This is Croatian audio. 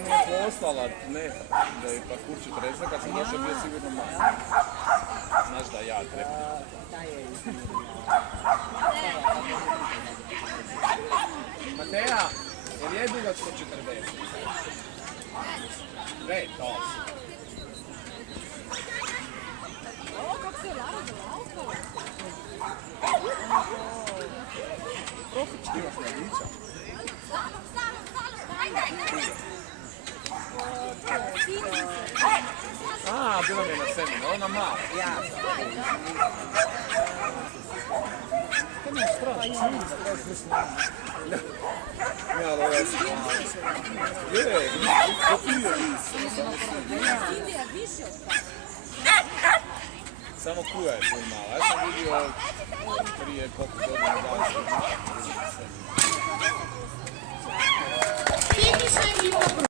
mi je poslala, ne, da je pa kur 40, kad sam došao bio sigurno manje. Znaš da ja trebam. Mateja, jer je dugac 140? Ne, to. Ovo kako se radi, lauko? Profić, imaš mladića? A, bila mi je na seminu, ona mala. To mi je strašno. Ja, ali ovo je strašno. Je, popio samo kuja je puno mala. Ja sam vidio prije koliko godina dana.